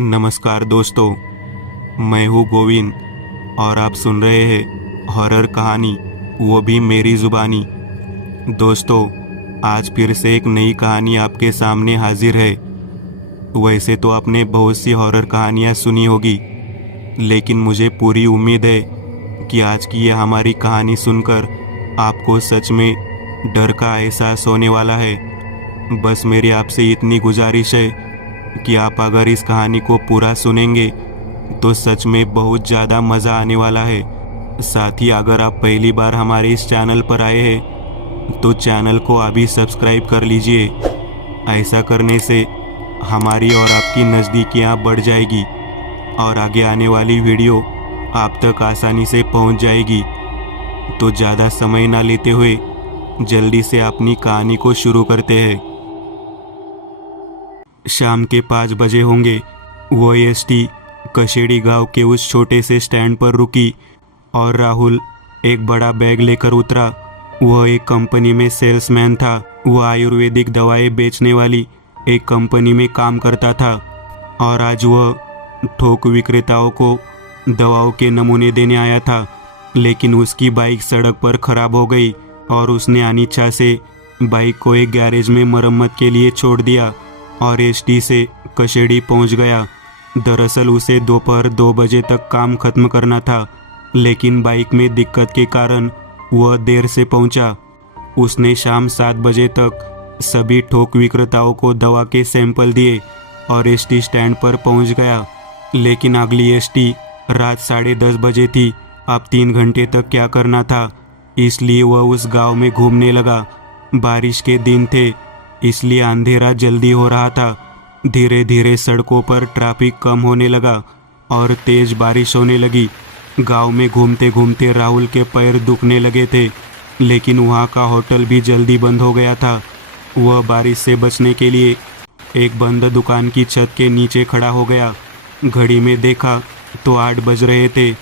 नमस्कार दोस्तों, मैं हूँ गोविंद और आप सुन रहे हैं हॉरर कहानी, वो भी मेरी ज़ुबानी। दोस्तों, आज फिर से एक नई कहानी आपके सामने हाजिर है। वैसे तो आपने बहुत सी हॉरर कहानियाँ सुनी होगी, लेकिन मुझे पूरी उम्मीद है कि आज की ये हमारी कहानी सुनकर आपको सच में डर का एहसास होने वाला है। बस मेरी आपसे इतनी गुजारिश है कि आप अगर इस कहानी को पूरा सुनेंगे तो सच में बहुत ज़्यादा मज़ा आने वाला है। साथ ही अगर आप पहली बार हमारे इस चैनल पर आए हैं तो चैनल को अभी सब्सक्राइब कर लीजिए। ऐसा करने से हमारी और आपकी नज़दीकियाँ बढ़ जाएगी और आगे आने वाली वीडियो आप तक आसानी से पहुंच जाएगी। तो ज़्यादा समय ना लेते हुए जल्दी से अपनी कहानी को शुरू करते हैं। शाम के 5 बजे होंगे। वो एसटी कशेड़ी गांव के उस छोटे से स्टैंड पर रुकी और राहुल एक बड़ा बैग लेकर उतरा। वह एक कंपनी में सेल्समैन था। वह आयुर्वेदिक दवाएं बेचने वाली एक कंपनी में काम करता था और आज वह थोक विक्रेताओं को दवाओं के नमूने देने आया था। लेकिन उसकी बाइक सड़क पर खराब हो गई और उसने अनिच्छा से बाइक को एक गैरेज में मरम्मत के लिए छोड़ दिया और एसटी से कशेड़ी पहुंच गया। दरअसल उसे दोपहर 2 बजे तक काम खत्म करना था, लेकिन बाइक में दिक्कत के कारण वह देर से पहुंचा। उसने शाम 7 बजे तक सभी थोक विक्रेताओं को दवा के सैंपल दिए और एसटी स्टैंड पर पहुंच गया। लेकिन अगली एसटी रात 10:30 बजे थी। अब 3 घंटे तक क्या करना था, इसलिए वह उस गांव में घूमने लगा। बारिश के दिन थे, इसलिए अंधेरा जल्दी हो रहा था। धीरे धीरे सड़कों पर ट्रैफिक कम होने लगा और तेज बारिश होने लगी। गांव में घूमते घूमते राहुल के पैर दुखने लगे थे, लेकिन वहां का होटल भी जल्दी बंद हो गया था। वह बारिश से बचने के लिए एक बंद दुकान की छत के नीचे खड़ा हो गया। घड़ी में देखा तो 8 बज रहे थे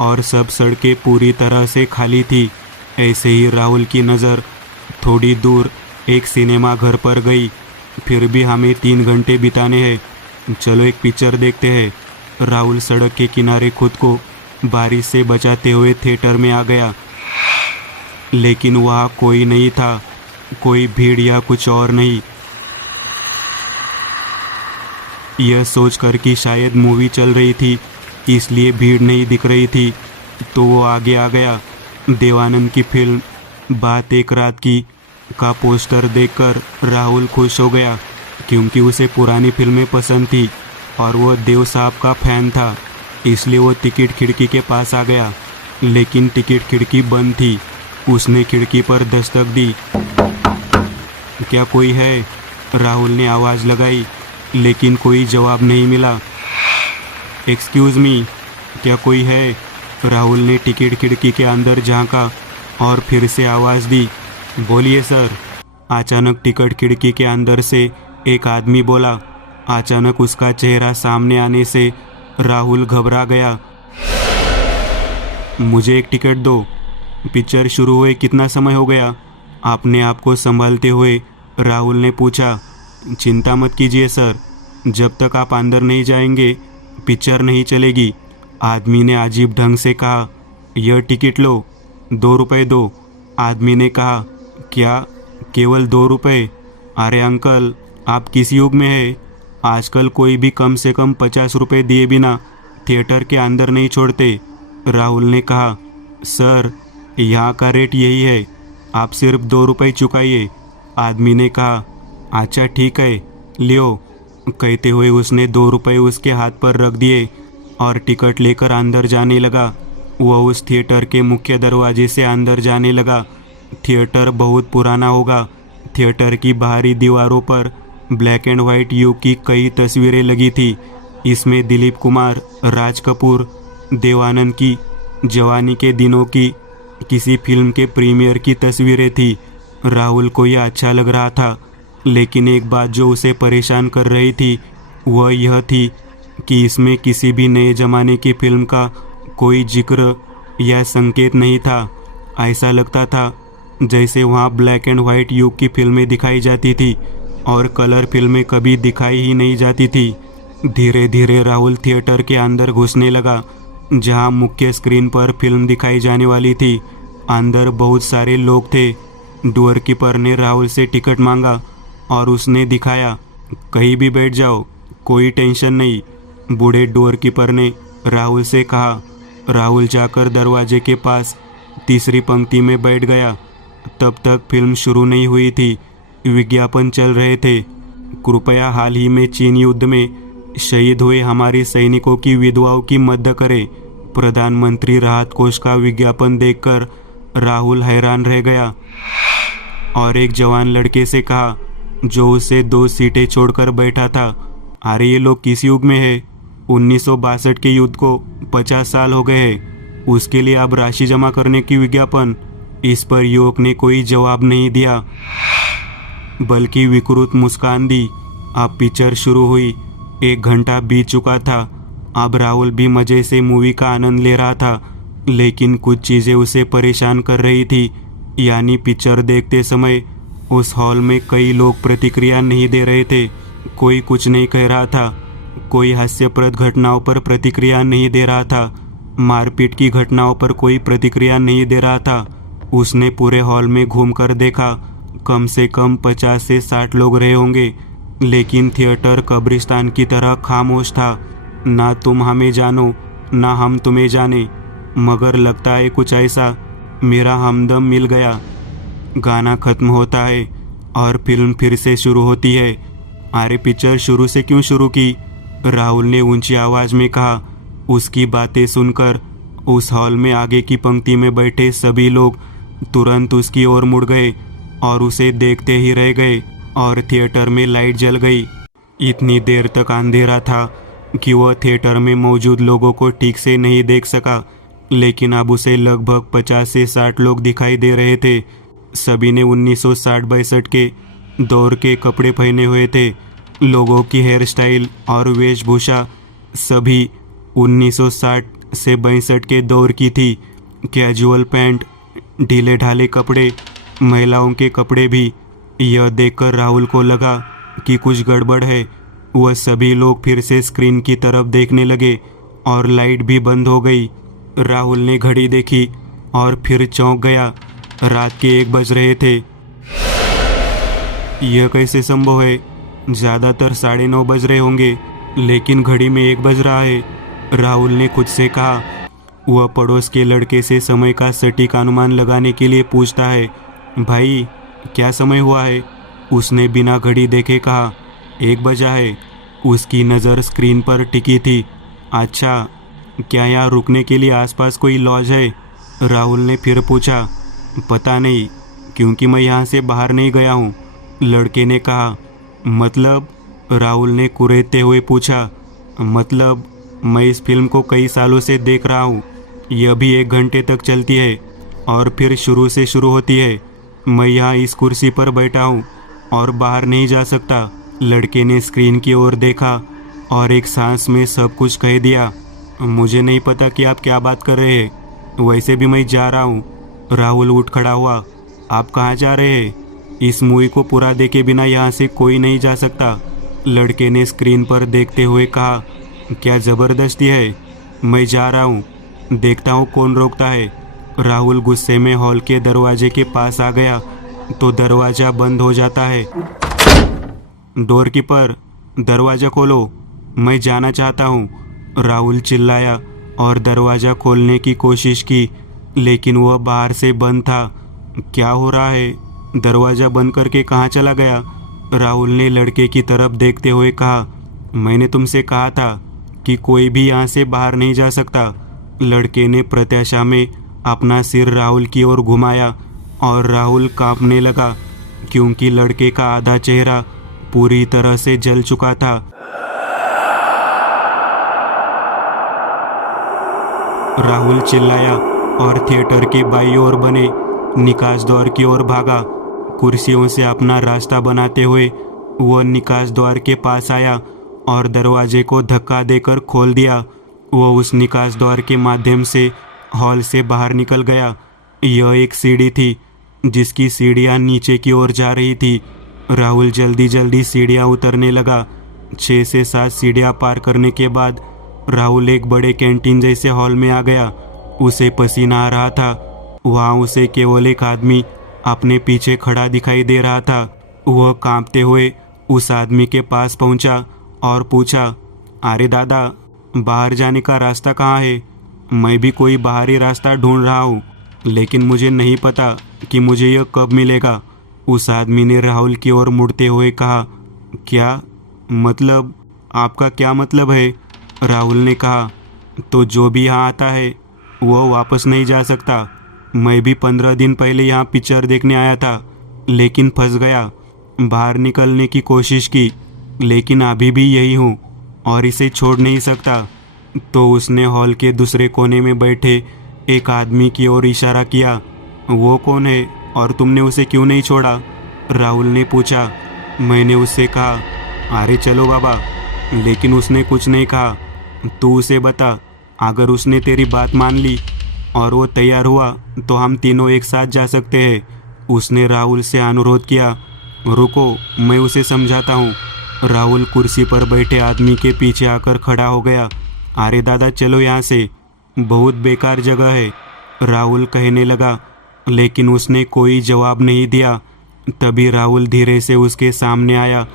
और सब सड़कें पूरी तरह से खाली थी। ऐसे ही राहुल की नज़र थोड़ी दूर एक सिनेमा घर पर गई। फिर भी हमें 3 घंटे बिताने हैं, चलो एक पिक्चर देखते हैं। राहुल सड़क के किनारे खुद को बारिश से बचाते हुए थिएटर में आ गया, लेकिन वहाँ कोई नहीं था, कोई भीड़ या कुछ और नहीं। यह सोचकर कि शायद मूवी चल रही थी इसलिए भीड़ नहीं दिख रही थी, तो वो आगे आ गया। देवानंद की फिल्म बात एक रात की का पोस्टर देखकर राहुल खुश हो गया, क्योंकि उसे पुरानी फिल्में पसंद थी और वो देव साहब का फैन था। इसलिए वो टिकट खिड़की के पास आ गया, लेकिन टिकट खिड़की बंद थी। उसने खिड़की पर दस्तक दी। क्या कोई है? राहुल ने आवाज़ लगाई, लेकिन कोई जवाब नहीं मिला। एक्सक्यूज़ मी, क्या कोई है? राहुल ने टिकट खिड़की के अंदर झांका और फिर से आवाज़ दी, बोलिए सर। अचानक टिकट खिड़की के अंदर से एक आदमी बोला। अचानक उसका चेहरा सामने आने से राहुल घबरा गया। मुझे एक टिकट दो। पिक्चर शुरू हुए कितना समय हो गया? अपने आप को संभालते हुए राहुल ने पूछा। चिंता मत कीजिए सर, जब तक आप अंदर नहीं जाएंगे पिक्चर नहीं चलेगी। आदमी ने अजीब ढंग से कहा। यह टिकट लो, 2 रुपये दो। आदमी ने कहा, क्या केवल 2 रुपये? अरे अंकल, आप किस युग में हैं? आजकल कोई भी कम से कम 50 रुपये दिए बिना थिएटर के अंदर नहीं छोड़ते। राहुल ने कहा, सर यहाँ का रेट यही है, आप सिर्फ 2 रुपये चुकाइए। आदमी ने कहा, अच्छा ठीक है, लियो। कहते हुए उसने 2 रुपये उसके हाथ पर रख दिए और टिकट लेकर अंदर जाने लगा। वह उस थिएटर के मुख्य दरवाजे से अंदर जाने लगा। थिएटर बहुत पुराना होगा। थिएटर की बाहरी दीवारों पर ब्लैक एंड वाइट युग की कई तस्वीरें लगी थी। इसमें दिलीप कुमार, राज कपूर, देवानंद की जवानी के दिनों की किसी फिल्म के प्रीमियर की तस्वीरें थी। राहुल को यह अच्छा लग रहा था, लेकिन एक बात जो उसे परेशान कर रही थी वह यह थी कि इसमें किसी भी नए ज़माने की फिल्म का कोई जिक्र या संकेत नहीं था। ऐसा लगता था जैसे वहाँ ब्लैक एंड वाइट युग की फिल्में दिखाई जाती थी और कलर फिल्में कभी दिखाई ही नहीं जाती थी। धीरे धीरे राहुल थिएटर के अंदर घुसने लगा, जहां मुख्य स्क्रीन पर फिल्म दिखाई जाने वाली थी। अंदर बहुत सारे लोग थे। डोर कीपर ने राहुल से टिकट मांगा और उसने दिखाया, कहीं भी बैठ जाओ, कोई टेंशन नहीं। बूढ़े डोर कीपर ने राहुल से कहा। राहुल जाकर दरवाजे के पास तीसरी पंक्ति में बैठ गया। तब तक फिल्म शुरू नहीं हुई थी। विज्ञापन चल रहे थे। कृपया हाल ही में चीन युद्ध में शहीद हुए हमारे सैनिकों की विधवाओं की मदद करें। प्रधानमंत्री राहत कोष का विज्ञापन देखकर राहुल हैरान रह गया और एक जवान लड़के से कहा, जो उसे 2 सीटें छोड़कर बैठा था, अरे ये लोग किस युग में है? 1962 के युद्ध को 50 साल हो गए हैं। उसके लिए अब राशि जमा करने की विज्ञापन। इस पर युवक ने कोई जवाब नहीं दिया, बल्कि विकृत मुस्कान दी। अब पिक्चर शुरू हुई। 1 घंटा बीत चुका था। अब राहुल भी मजे से मूवी का आनंद ले रहा था, लेकिन कुछ चीज़ें उसे परेशान कर रही थी। यानी पिक्चर देखते समय उस हॉल में कई लोग प्रतिक्रिया नहीं दे रहे थे। कोई कुछ नहीं कह रहा था। कोई हास्यप्रद घटनाओं पर प्रतिक्रिया नहीं दे रहा था। मारपीट की घटनाओं पर कोई प्रतिक्रिया नहीं दे रहा था। उसने पूरे हॉल में घूमकर देखा। कम से कम 50 से 60 लोग रहे होंगे, लेकिन थिएटर कब्रिस्तान की तरह खामोश था। ना तुम हमें जानो, ना हम तुम्हें जाने, मगर लगता है कुछ ऐसा, मेरा हमदम मिल गया। गाना खत्म होता है और फिल्म फिर से शुरू होती है। अरे पिक्चर शुरू से क्यों शुरू की? राहुल ने ऊंची आवाज़ में कहा। उसकी बातें सुनकर उस हॉल में आगे की पंक्ति में बैठे सभी लोग तुरंत उसकी ओर मुड़ गए और उसे देखते ही रह गए और थिएटर में लाइट जल गई। इतनी देर तक अंधेरा था कि वह थिएटर में मौजूद लोगों को ठीक से नहीं देख सका, लेकिन अब उसे लगभग 50 से 60 लोग दिखाई दे रहे थे। सभी ने 1960-62 के दौर के कपड़े पहने हुए थे। लोगों की हेयर स्टाइल और वेशभूषा सभी 1960 से 62 के दौर की थी। कैजुअल पैंट, ढीले ढाले कपड़े, महिलाओं के कपड़े भी। यह देखकर राहुल को लगा कि कुछ गड़बड़ है। वह सभी लोग फिर से स्क्रीन की तरफ देखने लगे और लाइट भी बंद हो गई। राहुल ने घड़ी देखी और फिर चौंक गया। रात के 1 बज रहे थे। यह कैसे संभव है? ज़्यादातर 9:30 बज रहे होंगे, लेकिन घड़ी में 1 बज रहा है, राहुल ने खुद से कहा। वह पड़ोस के लड़के से समय का सटीक अनुमान लगाने के लिए पूछता है, भाई क्या समय हुआ है? उसने बिना घड़ी देखे कहा, 1 बजा है। उसकी नज़र स्क्रीन पर टिकी थी। अच्छा, क्या यहाँ रुकने के लिए आसपास कोई लॉज है? राहुल ने फिर पूछा। पता नहीं, क्योंकि मैं यहाँ से बाहर नहीं गया हूँ, लड़के ने कहा। मतलब? राहुल ने कुरेदते हुए पूछा। मतलब, मैं इस फिल्म को कई सालों से देख रहा हूँ। यह भी 1 घंटे तक चलती है और फिर शुरू से शुरू होती है। मैं यहाँ इस कुर्सी पर बैठा हूँ और बाहर नहीं जा सकता। लड़के ने स्क्रीन की ओर देखा और एक सांस में सब कुछ कह दिया। मुझे नहीं पता कि आप क्या बात कर रहे हैं, वैसे भी मैं जा रहा हूँ। राहुल उठ खड़ा हुआ। आप कहाँ जा रहे हैं? इस मूवी को पूरा देखे बिना यहाँ से कोई नहीं जा सकता, लड़के ने स्क्रीन पर देखते हुए कहा। क्या ज़बरदस्ती है? मैं जा रहा हूँ, देखता हूँ कौन रोकता है। राहुल गुस्से में हॉल के दरवाजे के पास आ गया तो दरवाज़ा बंद हो जाता है। डोर कीपर, दरवाज़ा खोलो, मैं जाना चाहता हूँ, राहुल चिल्लाया और दरवाज़ा खोलने की कोशिश की, लेकिन वह बाहर से बंद था। क्या हो रहा है? दरवाज़ा बंद करके कहाँ चला गया? राहुल ने लड़के की तरफ देखते हुए कहा। मैंने तुमसे कहा था कि कोई भी यहाँ से बाहर नहीं जा सकता। लड़के ने प्रत्याशा में अपना सिर राहुल की ओर घुमाया और राहुल कांपने लगा, क्योंकि लड़के का आधा चेहरा पूरी तरह से जल चुका था। राहुल चिल्लाया और थिएटर के बाईं ओर बने निकास द्वार की ओर भागा। कुर्सियों से अपना रास्ता बनाते हुए वह निकास द्वार के पास आया और दरवाजे को धक्का देकर खोल दिया। वह उस निकास द्वार के माध्यम से हॉल से बाहर निकल गया। यह एक सीढ़ी थी जिसकी सीढ़ियाँ नीचे की ओर जा रही थी। राहुल जल्दी जल्दी सीढ़ियाँ उतरने लगा। 6 से 7 सीढ़ियाँ पार करने के बाद राहुल एक बड़े कैंटीन जैसे हॉल में आ गया। उसे पसीना आ रहा था। वहाँ उसे केवल एक आदमी अपने पीछे खड़ा दिखाई दे रहा था। वह कांपते हुए उस आदमी के पास पहुंचा और पूछा, अरे दादा, बाहर जाने का रास्ता कहाँ है? मैं भी कोई बाहरी रास्ता ढूंढ रहा हूँ, लेकिन मुझे नहीं पता कि मुझे यह कब मिलेगा। उस आदमी ने राहुल की ओर मुड़ते हुए कहा, क्या मतलब? आपका क्या मतलब है? राहुल ने कहा, तो जो भी यहाँ आता है वह वापस नहीं जा सकता। मैं भी 15 दिन पहले यहाँ पिक्चर देखने आया था, लेकिन फंस गया। बाहर निकलने की कोशिश की, लेकिन अभी भी यही हूँ और इसे छोड़ नहीं सकता। तो उसने हॉल के दूसरे कोने में बैठे एक आदमी की ओर इशारा किया। वो कौन है और तुमने उसे क्यों नहीं छोड़ा? राहुल ने पूछा। मैंने उससे कहा, अरे चलो बाबा, लेकिन उसने कुछ नहीं कहा। तू उसे बता, अगर उसने तेरी बात मान ली और वो तैयार हुआ तो हम तीनों एक साथ जा सकते हैं। उसने राहुल से अनुरोध किया। रुको, मैं उसे समझाता हूँ। राहुल कुर्सी पर बैठे आदमी के पीछे आकर खड़ा हो गया। अरे दादा, चलो यहाँ से, बहुत बेकार जगह है, राहुल कहने लगा, लेकिन उसने कोई जवाब नहीं दिया। तभी राहुल धीरे से उसके सामने आया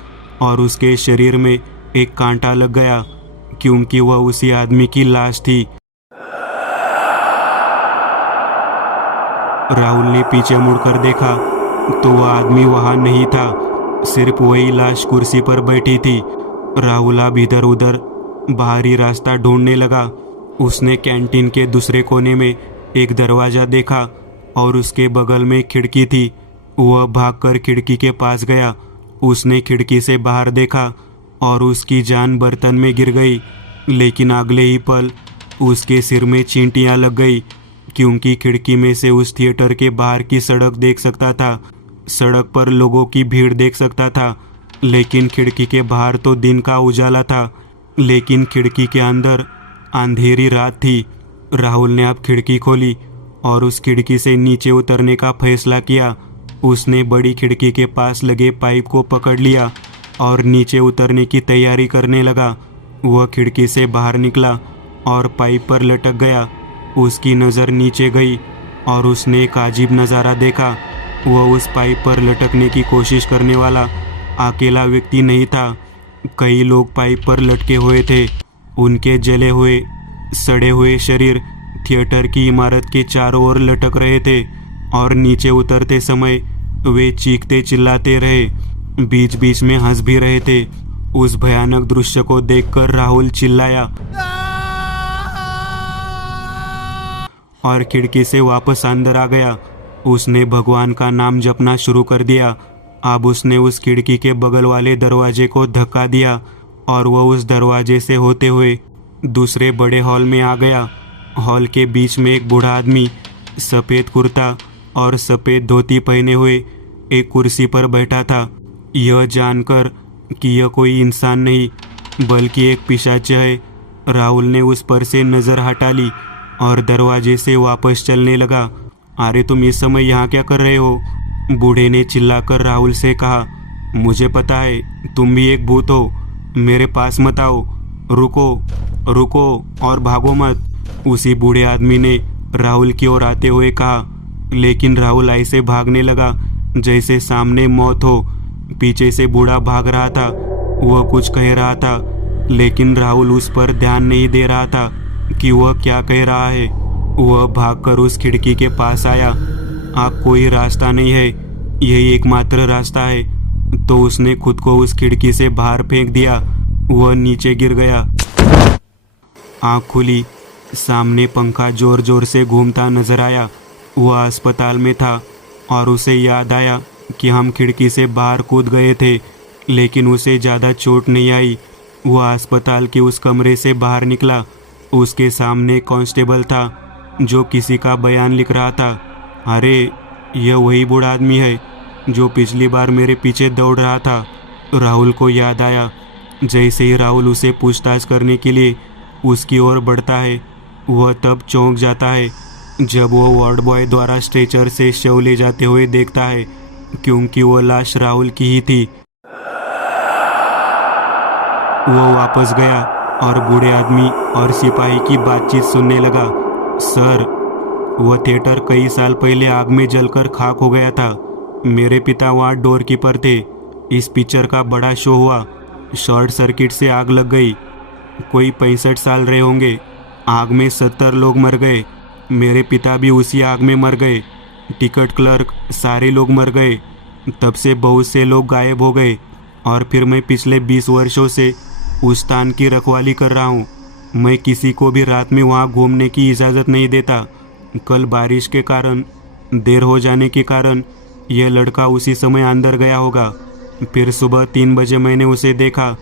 और उसके शरीर में एक कांटा लग गया, क्योंकि वह उसी आदमी की लाश थी। राहुल ने पीछे मुड़कर देखा तो वह आदमी वहां नहीं था, सिर्फ वही लाश कुर्सी पर बैठी थी। राहुल अब इधर उधर बाहरी रास्ता ढूंढने लगा। उसने कैंटीन के दूसरे कोने में एक दरवाज़ा देखा और उसके बगल में खिड़की थी। वह भागकर खिड़की के पास गया। उसने खिड़की से बाहर देखा और उसकी जान बर्तन में गिर गई, लेकिन अगले ही पल उसके सिर में चींटियां लग गई, क्योंकि खिड़की में से उस थिएटर के बाहर की सड़क देख सकता था। सड़क पर लोगों की भीड़ देख सकता था, लेकिन खिड़की के बाहर तो दिन का उजाला था, लेकिन खिड़की के अंदर अंधेरी रात थी। राहुल ने अब खिड़की खोली और उस खिड़की से नीचे उतरने का फैसला किया। उसने बड़ी खिड़की के पास लगे पाइप को पकड़ लिया और नीचे उतरने की तैयारी करने लगा। वह खिड़की से बाहर निकला और पाइप पर लटक गया। उसकी नज़र नीचे गई और उसने एक अजीब नज़ारा देखा। वह उस पाइप पर लटकने की कोशिश करने वाला अकेला व्यक्ति नहीं था। कई लोग पाइप पर लटके हुए थे। उनके जले हुए सड़े हुए शरीर थिएटर की इमारत के चारों ओर लटक रहे थे और नीचे उतरते समय वे चीखते चिल्लाते रहे, बीच बीच में हंस भी रहे थे। उस भयानक दृश्य को देखकर राहुल चिल्लाया और खिड़की से वापस अंदर आ गया। उसने भगवान का नाम जपना शुरू कर दिया। अब उसने उस खिड़की के बगल वाले दरवाजे को धक्का दिया और वह उस दरवाजे से होते हुए दूसरे बड़े हॉल में आ गया। हॉल के बीच में एक बूढ़ा आदमी सफ़ेद कुर्ता और सफ़ेद धोती पहने हुए एक कुर्सी पर बैठा था। यह जानकर कि यह कोई इंसान नहीं बल्कि एक पिशाच है, राहुल ने उस पर से नज़र हटा ली और दरवाजे से वापस चलने लगा। अरे तुम इस समय यहाँ क्या कर रहे हो? बूढ़े ने चिल्लाकर राहुल से कहा। मुझे पता है तुम भी एक भूत हो, मेरे पास मत आओ, रुको रुको और भागो मत। उसी बूढ़े आदमी ने राहुल की ओर आते हुए कहा, लेकिन राहुल ऐसे भागने लगा जैसे सामने मौत हो। पीछे से बूढ़ा भाग रहा था, वह कुछ कह रहा था, लेकिन राहुल उस पर ध्यान नहीं दे रहा था कि वह क्या कह रहा है। वह भागकर उस खिड़की के पास आया। अब कोई रास्ता नहीं है, यही एकमात्र रास्ता है। तो उसने खुद को उस खिड़की से बाहर फेंक दिया। वह नीचे गिर गया। आँख खुली, सामने पंखा जोर जोर से घूमता नजर आया। वह अस्पताल में था और उसे याद आया कि हम खिड़की से बाहर कूद गए थे, लेकिन उसे ज़्यादा चोट नहीं आई। वह अस्पताल के उस कमरे से बाहर निकला। उसके सामने कांस्टेबल था जो किसी का बयान लिख रहा था। अरे यह वही बूढ़ा आदमी है जो पिछली बार मेरे पीछे दौड़ रहा था। राहुल को याद आया। जैसे ही राहुल उसे पूछताछ करने के लिए उसकी ओर बढ़ता है, वह तब चौंक जाता है जब वह वार्ड बॉय द्वारा स्ट्रेचर से शव ले जाते हुए देखता है, क्योंकि वह लाश राहुल की ही थी। वो वापस गया और बूढ़े आदमी और सिपाही की बातचीत सुनने लगा। सर, वह थिएटर कई साल पहले आग में जलकर खाक हो गया था। मेरे पिता वहाँ डोर कीपर थे। इस पिक्चर का बड़ा शो हुआ। शॉर्ट सर्किट से आग लग गई। कोई 65 साल रहे होंगे। आग में 70 लोग मर गए। मेरे पिता भी उसी आग में मर गए। टिकट क्लर्क, सारे लोग मर गए। तब से बहुत से लोग गायब हो गए और फिर मैं पिछले 20 वर्षों से उस स्थान की रखवाली कर रहा हूँ। मैं किसी को भी रात में वहाँ घूमने की इजाज़त नहीं देता। कल बारिश के कारण, देर हो जाने के कारण यह लड़का उसी समय अंदर गया होगा। फिर सुबह 3 बजे मैंने उसे देखा।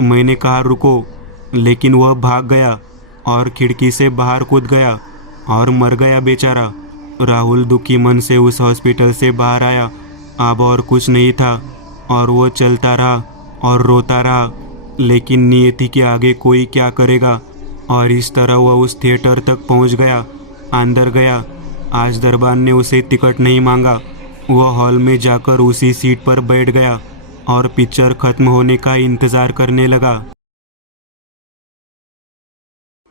मैंने कहा रुको, लेकिन वह भाग गया और खिड़की से बाहर कूद गया और मर गया बेचारा। राहुल दुखी मन से उस हॉस्पिटल से बाहर आया। अब और कुछ नहीं था और वो चलता रहा और रोता रहा, लेकिन नियति के आगे कोई क्या करेगा। और इस तरह वह उस थिएटर तक पहुंच गया, अंदर गया। आज दरबान ने उसे टिकट नहीं मांगा। वह हॉल में जाकर उसी सीट पर बैठ गया और पिक्चर खत्म होने का इंतज़ार करने लगा।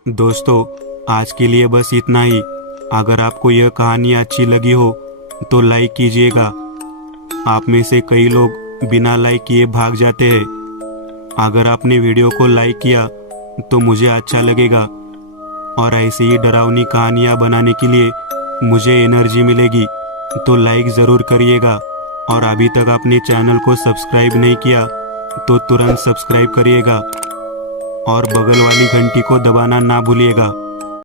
दोस्तों, आज के लिए बस इतना ही। अगर आपको यह कहानी अच्छी लगी हो तो लाइक कीजिएगा। आप में से कई लोग बिना लाइक किए भाग जाते हैं। अगर आपने वीडियो को लाइक किया तो मुझे अच्छा लगेगा और ऐसी ही डरावनी कहानियाँ बनाने के लिए मुझे एनर्जी मिलेगी। तो लाइक ज़रूर करिएगा और अभी तक आपने चैनल को सब्सक्राइब नहीं किया तो तुरंत सब्सक्राइब करिएगा और बगल वाली घंटी को दबाना ना भूलिएगा।